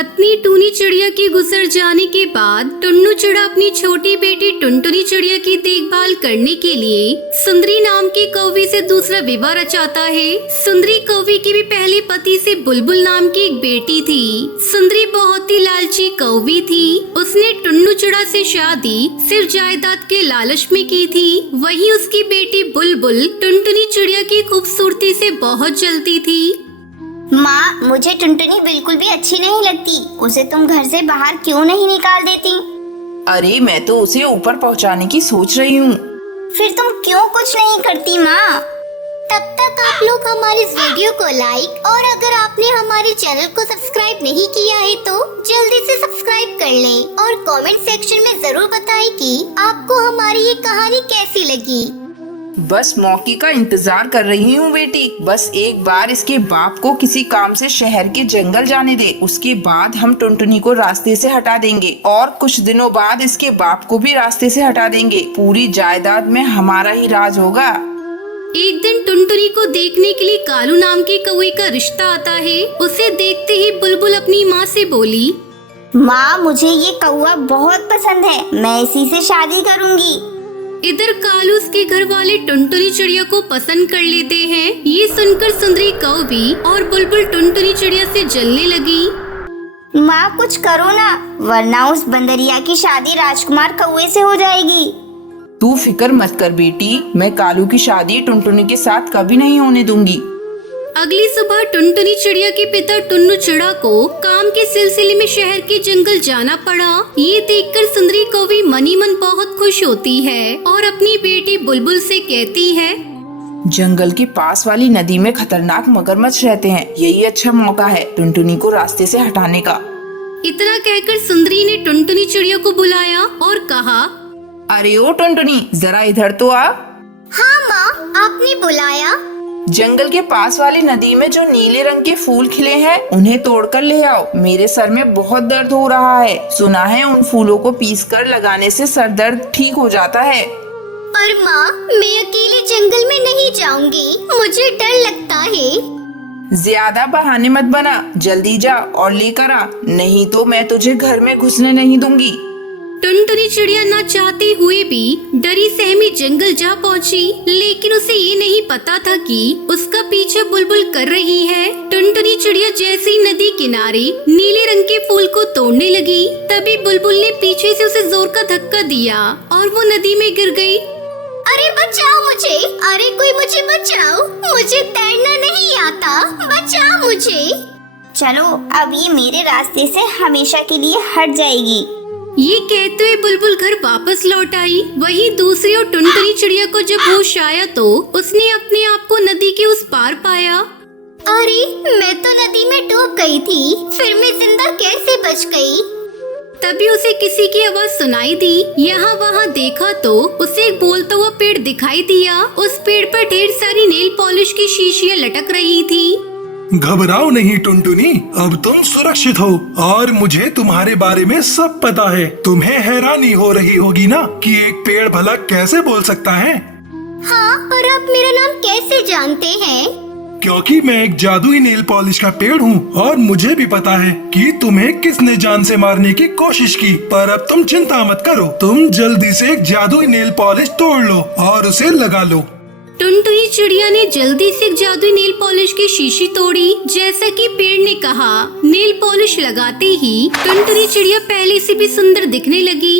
पत्नी टूनी चिड़िया के गुजर जाने के बाद टुन्नू चिड़ा अपनी छोटी बेटी टुनटुनी चिड़िया की देखभाल करने के लिए सुंदरी नाम की कौवी से दूसरा विवाह रचाता है। सुंदरी कौवी की भी पहले पति से बुलबुल नाम की एक बेटी थी। सुंदरी बहुत ही लालची कौवी थी। उसने टुन्नू चिड़ा से शादी सिर्फ जायदाद के लालच में की थी। वहीं उसकी बेटी बुलबुल टुनटुनी चिड़िया की खूबसूरती से बहुत जलती थी। माँ, मुझे टुनटुनी बिल्कुल भी अच्छी नहीं लगती। उसे तुम घर से बाहर क्यों नहीं निकाल देती? अरे मैं तो उसे ऊपर पहुंचाने की सोच रही हूँ। फिर तुम क्यों कुछ नहीं करती माँ? तब तक आप लोग हमारे इस वीडियो को लाइक और अगर आपने हमारे चैनल को सब्सक्राइब नहीं किया है तो जल्दी से सब्सक्राइब कर लें और कमेंट सेक्शन में जरूर बताएं कि आपको हमारी ये कहानी कैसी लगी। बस मौके का इंतजार कर रही हूँ बेटी। बस एक बार इसके बाप को किसी काम से शहर के जंगल जाने दे, उसके बाद हम टुनटुनी को रास्ते से हटा देंगे और कुछ दिनों बाद इसके बाप को भी रास्ते से हटा देंगे। पूरी जायदाद में हमारा ही राज होगा। एक दिन टुनटुनी को देखने के लिए कालू नाम के कौवे का रिश्ता आता है। उसे देखते ही बुलबुल अपनी माँ से बोली, माँ, मुझे ये कौवा बहुत पसंद है, मैं इसी से शादी करूँगी। इधर कालू उसके घर वाले टुनटुनी चिड़िया को पसंद कर लेते हैं। ये सुनकर सुंदरी कौवी और बुलबुल टुनटुनी चिड़िया से जलने लगी। माँ, कुछ करो ना, वरना उस बंदरिया की शादी राजकुमार कौवे से हो जाएगी। तू फिक्र मत कर बेटी, मैं कालू की शादी टुनटुनी के साथ कभी नहीं होने दूंगी। अगली सुबह टुनटुनी चिड़िया के पिता टुन्नू चिड़ा को काम के सिलसिले में शहर के जंगल जाना पड़ा। ये देखकर सुंदरी कौवी मनी मन बहुत खुश होती है और अपनी बेटी बुलबुल से कहती है, जंगल के पास वाली नदी में खतरनाक मगरमच्छ रहते हैं, यही अच्छा मौका है टुनटुनी को रास्ते से हटाने का। इतना कहकर सुंदरी ने टुनटुनी चिड़िया को बुलाया और कहा, अरे ओ टुनटुनी, जरा इधर तो आ। हाँ माँ, आपने बुलाया? जंगल के पास वाली नदी में जो नीले रंग के फूल खिले हैं उन्हें तोड़कर ले आओ। मेरे सर में बहुत दर्द हो रहा है। सुना है उन फूलों को पीसकर लगाने से सर दर्द ठीक हो जाता है। पर माँ, मैं अकेले जंगल में नहीं जाऊंगी, मुझे डर लगता है। ज्यादा बहाने मत बना, जल्दी जा और लेकर आ, नहीं तो मैं तुझे घर में घुसने नहीं दूंगी। टुनटुनी चिड़िया न चाहते हुए भी डरी सहमी जंगल जा पहुंची, लेकिन उसे ये नहीं पता था कि उसका पीछे बुलबुल कर रही है। टुनटुनी चिड़िया जैसे ही नदी किनारे नीले रंग के फूल को तोड़ने लगी, तभी बुलबुल ने पीछे से उसे जोर का धक्का दिया और वो नदी में गिर गई। अरे बचाओ मुझे, अरे कोई मुझे बचाओ, मुझे तैरना नहीं आता, बचाओ मुझे। चलो, अब ये मेरे रास्ते से हमेशा के लिए हट जाएगी। ये कहते हुए बुलबुल घर वापस लौट आई। वहीं दूसरी ओर टुनटुनी चिड़िया को जब होश आया तो उसने अपने आप को नदी के उस पार पाया। अरे, मैं तो नदी में डूब गई थी, फिर मैं जिंदा कैसे बच गई? तभी उसे किसी की आवाज सुनाई दी। यहाँ वहाँ देखा तो उसे एक बोलता हुआ पेड़ दिखाई दिया। उस पेड़ पर ढेर सारी नेल पॉलिश की शीशियाँ लटक रही थी। घबराओ नहीं टुनटुनी, अब तुम सुरक्षित हो और मुझे तुम्हारे बारे में सब पता है। तुम्हें हैरानी हो रही होगी ना कि एक पेड़ भला कैसे बोल सकता है। हाँ, और आप मेरा नाम कैसे जानते हैं? क्योंकि मैं एक जादुई नेल पॉलिश का पेड़ हूँ और मुझे भी पता है कि तुम्हें किसने जान से मारने की कोशिश की। पर अब तुम चिंता मत करो, तुम जल्दी से एक जादुई नेल पॉलिश तोड़ लो और उसे लगा लो। टुनटुनी चिड़िया ने जल्दी से एक जादुई नेल पॉलिश की शीशी तोड़ी, जैसा कि पेड़ ने कहा। नेल पॉलिश लगाते ही टुनटुनी चिड़िया पहले से भी सुंदर दिखने लगी।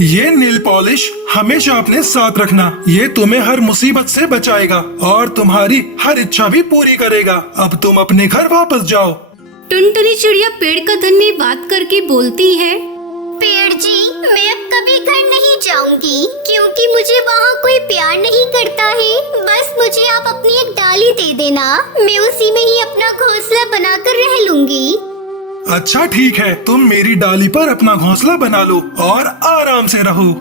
ये नेल पॉलिश हमेशा अपने साथ रखना, ये तुम्हें हर मुसीबत से बचाएगा और तुम्हारी हर इच्छा भी पूरी करेगा। अब तुम अपने घर वापस जाओ। टुनटुनी चिड़िया पेड़ का धन्यवाद करके बोलती है, पेड़ जी, मैं अब कभी घर नहीं जाऊंगी क्योंकि मुझे वहाँ कोई प्यार नहीं करता है। बस मुझे आप अपनी एक डाली दे देना, मैं उसी में ही अपना घोंसला बनाकर रह लूंगी। अच्छा ठीक है, तुम मेरी डाली पर अपना घोंसला बना लो और आराम से रहो।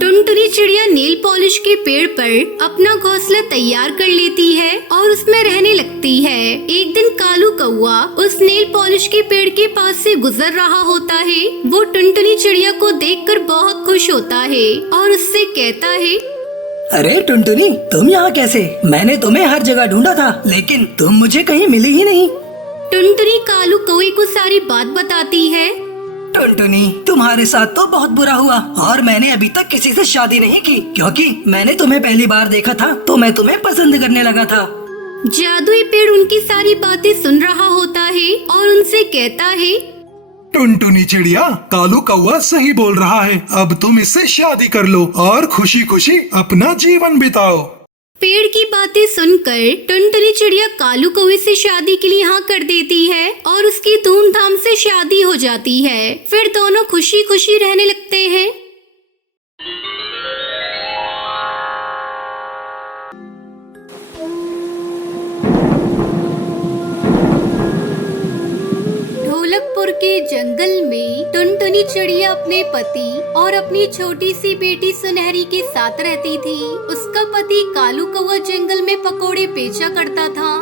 टुनटुनी चिड़िया नेल पॉलिश के पेड़ पर अपना घोंसला तैयार कर लेती है और उसमें रहने लगती है। एक दिन कालू कौवा उस नेल पॉलिश के पेड़ के पास से गुजर रहा होता है। वो टुनटुनी चिड़िया को देखकर बहुत खुश होता है और उससे कहता है, अरे टुनटुनी, तुम यहाँ कैसे? मैंने तुम्हें हर जगह ढूंढा था लेकिन तुम मुझे कहीं मिली ही नहीं। टुनटुनी कालू कौवे को सारी बात बताती है। टुनटुनी, तुम्हारे साथ तो बहुत बुरा हुआ और मैंने अभी तक किसी से शादी नहीं की क्योंकि मैंने तुम्हें पहली बार देखा था तो मैं तुम्हें पसंद करने लगा था। जादुई पेड़ उनकी सारी बातें सुन रहा होता है और उनसे कहता है, टुनटुनी चिड़िया, कालू कौवा सही बोल रहा है। अब तुम इससे शादी कर लो और खुशी खुशी अपना जीवन बिताओ। पेड़ की बातें सुनकर टुनटुनी चिड़िया कालू कौवे से शादी के लिए हाँ कर देती है और उसकी धूमधाम से शादी हो जाती है। फिर दोनों खुशी खुशी रहने लगते हैं। ढोलकपुर के जंगल में टुनटुनी चिड़िया अपने पति और अपनी छोटी सी बेटी सुनहरी के साथ रहती थी। उसका पति कालू कौवा जंगल में पकोड़े बेचा करता था।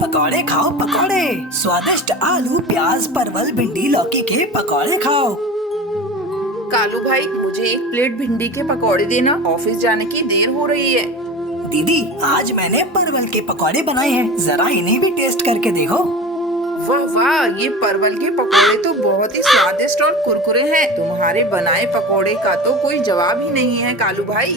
पकौड़े खाओ पकौड़े, स्वादिष्ट आलू प्याज परवल भिंडी लौकी के पकौड़े खाओ। कालू भाई, मुझे 1 प्लेट भिंडी के पकौड़े देना, ऑफिस जाने की देर हो रही है। दीदी, आज मैंने परवल के पकौड़े बनाए हैं, जरा इन्हें भी टेस्ट करके देखो। वाह वाह, ये परवल के पकोड़े तो बहुत ही स्वादिष्ट और कुरकुरे हैं। तुम्हारे बनाए पकोड़े का तो कोई जवाब ही नहीं है कालू भाई।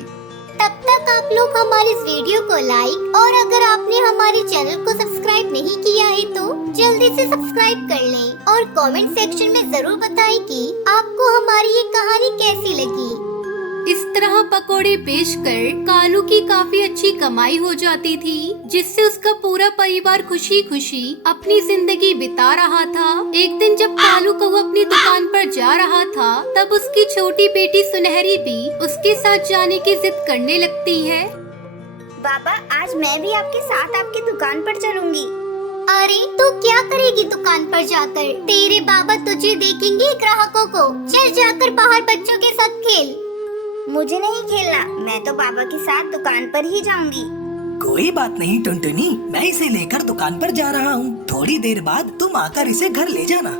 तब तक आप लोग हमारे इस वीडियो को लाइक और अगर आपने हमारे चैनल को सब्सक्राइब नहीं किया है तो जल्दी से सब्सक्राइब कर लें और कमेंट सेक्शन में जरूर बताएं कि आपको हमारी ये कहानी कैसी लगी। इस तरह पकोड़े बेचकर कालू की काफी अच्छी कमाई हो जाती थी, जिससे उसका पूरा परिवार खुशी खुशी अपनी जिंदगी बिता रहा था। एक दिन जब कालू कौवा अपनी दुकान पर जा रहा था, तब उसकी छोटी बेटी सुनहरी भी उसके साथ जाने की जिद करने लगती है। बाबा, आज मैं भी आपके साथ आपकी दुकान पर चलूंगी। अरे, तू क्या करेगी दुकान पर जाकर? तेरे बाबा तुझे देखेंगे ग्राहकों को। चल जाकर बाहर बच्चों के साथ खेल। मुझे नहीं खेलना, मैं तो बाबा के साथ दुकान पर ही जाऊंगी। कोई बात नहीं टुनटुनी, मैं इसे लेकर दुकान पर जा रहा हूँ। थोड़ी देर बाद तुम आकर इसे घर ले जाना।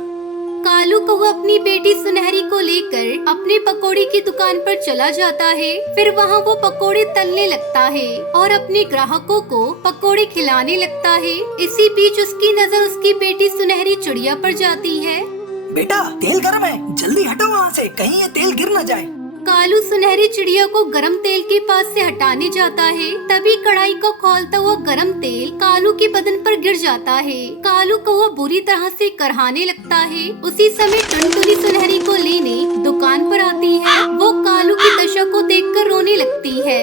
कालू कौवा अपनी बेटी सुनहरी को लेकर अपने पकोड़े की दुकान पर चला जाता है। फिर वहाँ वो पकोड़े तलने लगता है और अपने ग्राहकों को पकोड़े खिलाने लगता है। इसी बीच उसकी नजर उसकी बेटी सुनहरी चिड़िया पर जाती है। बेटा, तेल गर्म है, जल्दी हटो वहाँ से, कहीं ये तेल गिर न जाए। कालू सुनहरी चिड़िया को गरम तेल के पास से हटाने जाता है, तभी कढ़ाई को खोलता हुआ गरम तेल कालू के बदन पर गिर जाता है। कालू को वो बुरी तरह से करहाने लगता है। उसी समय टुनटुनी सुनहरी को लेने दुकान पर आती है। वो कालू की दशा को देखकर रोने लगती है।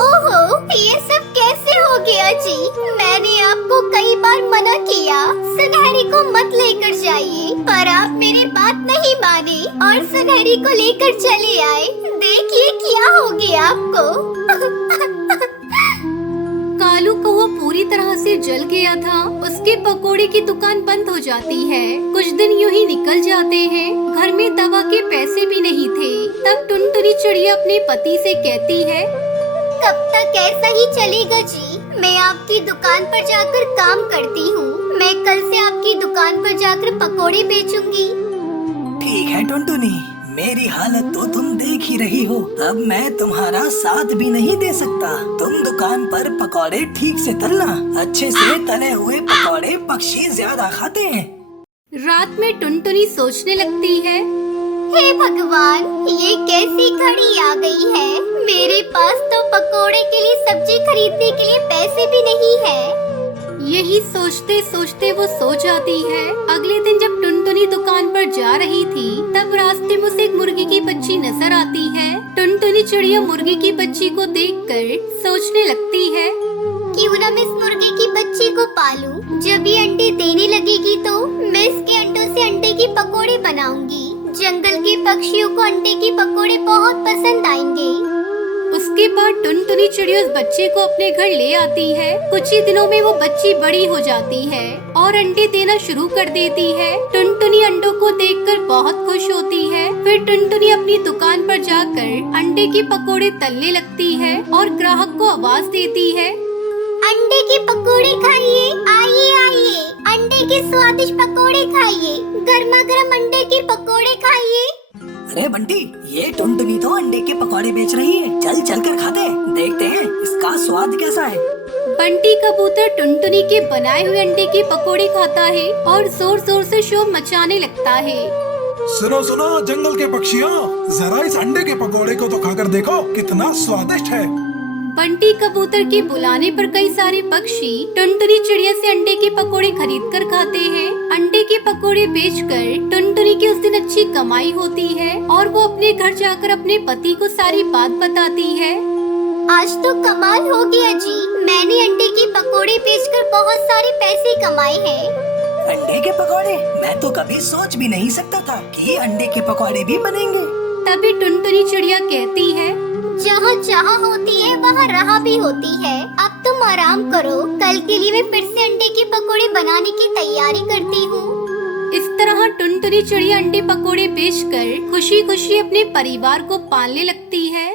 ओहो, ये सब कैसे हो गया जी? मैंने आपको कई बार मना किया सुनहरी को मत लेकर जाइए, पर आप मेरी बात नहीं माने और सुनहरी को लेकर चले आए। देखिए क्या हो गया आपको। कालू को वो पूरी तरह से जल गया था। उसके पकोड़े की दुकान बंद हो जाती है। कुछ दिन यूं ही निकल जाते हैं। घर में दवा के पैसे भी नहीं थे। तब टुनटुनी चिड़िया अपने पति से कहती है, कब तक ऐसा ही चलेगा जी? मैं आपकी दुकान पर जाकर काम करती हूँ। मैं कल से आपकी दुकान पर जाकर पकोड़े बेचूंगी। ठीक है टुनटुनी, मेरी हालत तो तुम देख ही रही हो। अब मैं तुम्हारा साथ भी नहीं दे सकता। तुम दुकान पर पकौड़े ठीक से तलना। अच्छे से तले हुए पकौड़े पक्षी ज्यादा खाते हैं। रात में टुनटुनी सोचने लगती है, हे भगवान, ये कैसी घड़ी आ गई है? मेरे पास तो पकोड़े के लिए सब्जी खरीदने के लिए पैसे भी नहीं है। यही सोचते सोचते वो सो जाती है। अगले दिन जब टुनटुनी दुकान पर जा रही थी, तब रास्ते में उसे एक मुर्गी की बच्ची नजर आती है। टुनटुनी चिड़िया मुर्गी की बच्ची को देखकर सोचने लगती है, क्यों ना मैं इस मुर्गी की बच्ची को पालूं। जब ये अंडे देने लगेगी तो मैं इसके अंडों से अंडे की पकोड़े बनाऊंगी। जंगल के पक्षियों को अंडे की पकोड़े बहुत पसंद आएंगे। उसके बाद टुनटुनी चिड़िया उस बच्चे को अपने घर ले आती है। कुछ ही दिनों में वो बच्ची बड़ी हो जाती है और अंडे देना शुरू कर देती है। टुनटुनी अंडों को देखकर बहुत खुश होती है। फिर टुनटुनी अपनी दुकान पर जाकर अंडे की पकोड़े तलने लगती है और ग्राहक को आवाज देती है, अंडे के पकोड़े खाइए, आइए आइए, अंडे के स्वादिष्ट पकोड़े खाइए, गर्मा गर्म अंडे के पकोड़े खाइए। अरे बंटी, ये टुनटुनी तो अंडे के पकौड़े बेच रही है। चल चल कर खाते हैं, देखते हैं इसका स्वाद कैसा है। बंटी कबूतर टुनटुनी के बनाए हुए अंडे के पकोड़े खाता है और जोर जोर से शोर मचाने लगता है। सुनो सुनो जंगल के पक्षियों, जरा इस अंडे के पकोड़े को तो खाकर देखो, कितना स्वादिष्ट है। बंटी कबूतर के बुलाने पर कई सारे पक्षी टुनटुनी चिड़िया से अंडे के पकोड़े खरीद कर खाते हैं। अंडे के पकोड़े बेचकर टुनटुनी की उस दिन अच्छी कमाई होती है और वो अपने घर जाकर अपने पति को सारी बात बताती है। आज तो कमाल हो गया जी, मैंने अंडे के पकोड़े बेचकर बहुत सारे पैसे कमाए हैं। अंडे के पकौड़े? मैं तो कभी सोच भी नहीं सकता था कि अंडे के पकौड़े भी बनेंगे। तभी टुनटुनी चिड़िया कहती है, जहाँ चाह होती है वहाँ राह भी होती है। अब तुम आराम करो, कल के लिए मैं फिर से अंडे के पकोड़े बनाने की तैयारी करती हूँ। इस तरह टुनटुनी चिड़िया अंडे पकोड़े बेचकर खुशी खुशी अपने परिवार को पालने लगती है।